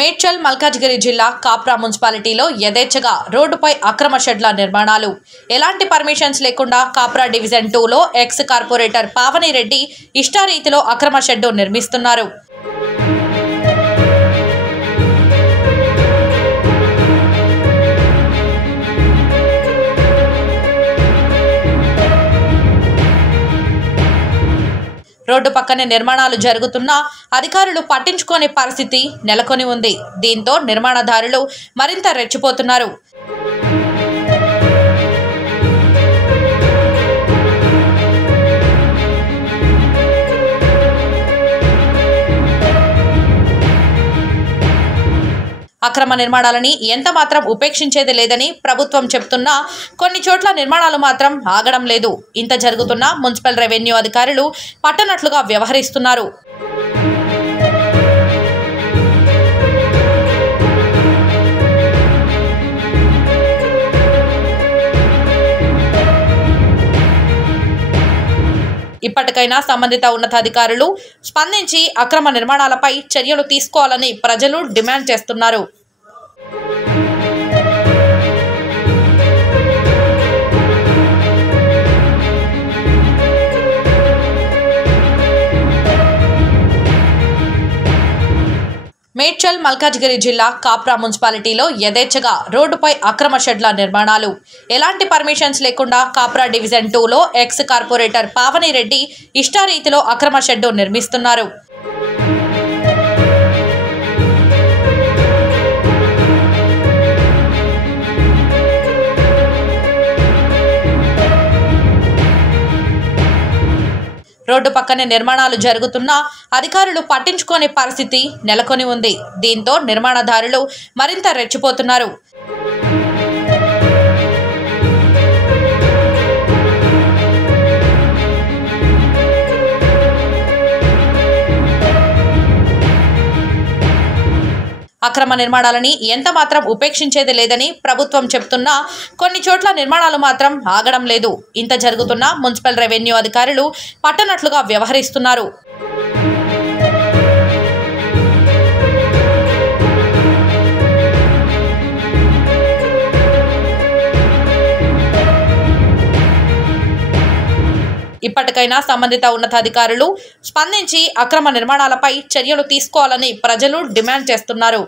మేడ్చల్ మల్కాజ్గిరి జిల్లా కాప్రా మున్సిపాలిటీలో యథేచ్ఛగా రోడ్డుపై అక్రమ షెడ్ల నిర్మాణాలు. ఎలాంటి పర్మిషన్స్ లేకుండా కాప్రా డివిజన్ 2లో ఎక్స్ కార్పొరేటర్ పావని రెడ్డి ఇష్టారీతిలో అక్రమ షెడ్డు నిర్మిస్తున్నారు. రోడ్డు పక్కనే నిర్మాణాలు జరుగుతున్నా అధికారులు పట్టించుకోని పరిస్థితి నెలకొని ఉంది. దీంతో నిర్మాణదారులు మరింత రెచ్చిపోతున్నారు. అక్రమ నిర్మాణాలని ఎంత మాత్రం ఉపేక్షించేది లేదని ప్రభుత్వం చెప్తున్నా కొన్ని చోట్ల నిర్మాణాలు మాత్రం ఆగడం లేదు. ఇంత జరుగుతున్నా మున్సిపల్ రెవెన్యూ అధికారులు పట్టనట్లుగా వ్యవహరిస్తున్నారు. ఇప్పటికైనా సంబంధిత ఉన్నతాధికారులు స్పందించి అక్రమ నిర్మాణాలపై చర్యలు తీసుకోవాలని ప్రజలు డిమాండ్ చేస్తున్నారు. మేడ్చల్ మల్కాజ్గిరి జిల్లా కాప్రా మున్సిపాలిటీలో యథేచ్ఛగా రోడ్డుపై అక్రమ షెడ్ల నిర్మాణాలు. ఎలాంటి పర్మిషన్స్ లేకుండా కాప్రా డివిజన్ 2లో ఎక్స్ కార్పొరేటర్ పావని రెడ్డి ఇష్టారీతిలో అక్రమ షెడ్డు నిర్మిస్తున్నారు. రోడ్డు పక్కనే నిర్మాణాలు జరుగుతున్నా అధికారులు పట్టించుకోని పరిస్థితి నెలకొని ఉంది. దీంతో నిర్మాణదారులు మరింత రెచ్చిపోతున్నారు. అక్రమ నిర్మాణాలని ఎంత మాత్రం ఉపేక్షించేది లేదని ప్రభుత్వం చెప్తున్నా కొన్ని చోట్ల నిర్మాణాలు మాత్రం ఆగడం లేదు. ఇంత జరుగుతున్నా మున్సిపల్ రెవెన్యూ అధికారులు పట్టనట్లుగా వ్యవహరిస్తున్నారు. ఇప్పటికైనా సంబంధిత ఉన్నతాధికారులు స్పందించి అక్రమ నిర్మాణాలపై చర్యలు తీసుకోవాలని ప్రజలు డిమాండ్ చేస్తున్నారు.